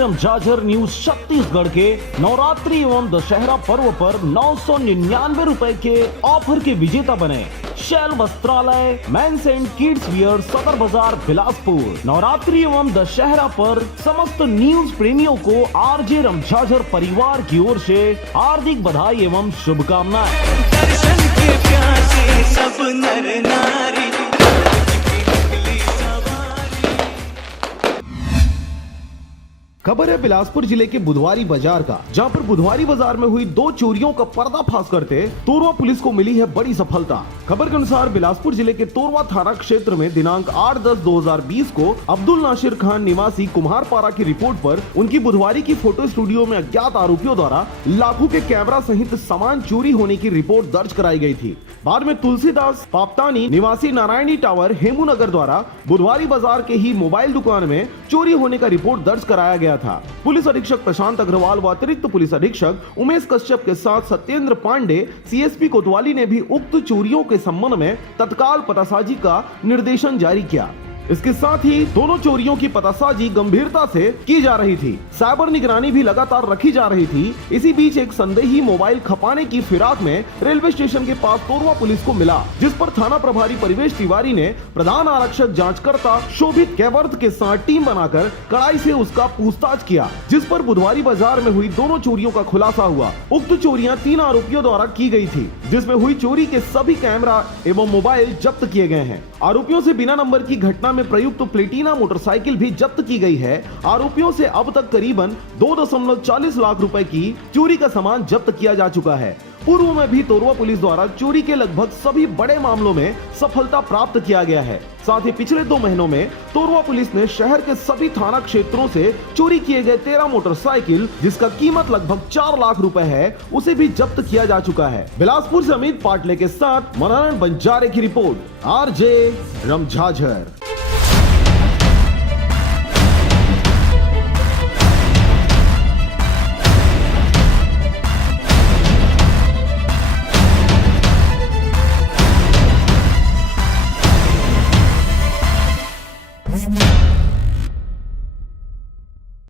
रमझाझर news Chhattisgarh के नवरात्रि एवं दशहरा पर्व पर 999 रुपए के ऑफर के विजेता बने। शैल वस्त्रालय मेंस एंड किड्स वियर, सदर बाजार, बिलासपुर। नवरात्रि एवं दशहरा पर समस्त न्यूज प्रेमियों को आरजे रमझाझर परिवार की ओर से हार्दिक बधाई एवं शुभकामनाएं। दर्शन के प्यासे सब नर नारी। खबर है बिलासपुर जिले के बुधवारी बाजार का, जहां पर बुधवारी बाजार में हुई 2 चोरियों का पर्दाफाश करते तोरवा पुलिस को मिली है बड़ी सफलता। खबर के अनुसार बिलासपुर जिले के तोरवा थाना क्षेत्र में दिनांक 8/10/2020 को अब्दुल नासिर खान निवासी कुम्हारपारा की रिपोर्ट पर उनकी बुधवारी की फोटो स्टूडियो में अज्ञात आरोपियों द्वारा लाखों के कैमरा सहित सामान चोरी होने की रिपोर्ट दर्ज कराई गई थी। बाद में तुलसीदास पापतानी निवासी नारायणी टावर हेमू नगर द्वारा बुधवारी बाजार के ही मोबाइल दुकान में चोरी होने का रिपोर्ट दर्ज कराया गया था। पुलिस अधीक्षक प्रशांत अग्रवाल व अतिरिक्त पुलिस अधीक्षक उमेश कश्यप के साथ सत्येंद्र पांडे, सीएसपी कोतवाली ने भी उक्त चोरियों के संबंध में तत्काल पतासाजी का निर्देशन जारी किया। इसके साथ ही दोनों चोरियों की पतासाजी गंभीरता से की जा रही थी। साइबर निगरानी भी लगातार रखी जा रही थी। इसी बीच एक संदेही मोबाइल खपाने की फिराक में रेलवे स्टेशन के पास तोरवा पुलिस को मिला, जिस पर थाना प्रभारी परिवेश तिवारी ने प्रधान आरक्षक जांचकर्ता शोभित कैवर्थ के साथ टीम बनाकर कड़ाई से उसका पूछताछ किया, जिस पर बुधवारी बाजार में हुई दोनों चोरियों का खुलासा हुआ। उक्त चोरियां 3 आरोपियों द्वारा की गई थी, जिसमें हुई चोरी के सभी कैमरा एवं मोबाइल जब्त किए गए हैं। आरोपियों से बिना नंबर की घटना में प्रयुक्त प्लेटिना मोटरसाइकिल भी जब्त की गई है। आरोपियों से अब तक करीबन 2.40 लाख रुपए की चोरी का सामान जब्त किया जा चुका है। पूर्व में भी तोरवा पुलिस द्वारा चोरी के लगभग सभी बड़े मामलों में सफलता प्राप्त किया गया है। साथ ही पिछले 2 महीनों में तोरवा पुलिस ने शहर के सभी थाना क्षेत्रों से चोरी किए गए 13 मोटरसाइकिल, जिसका कीमत लगभग 4 लाख रुपए है, उसे भी जब्त किया जा चुका है। बिलासपुर से अमित पाटले के साथ मनोहर बंजारे की रिपोर्ट, आरजे रमझाझर।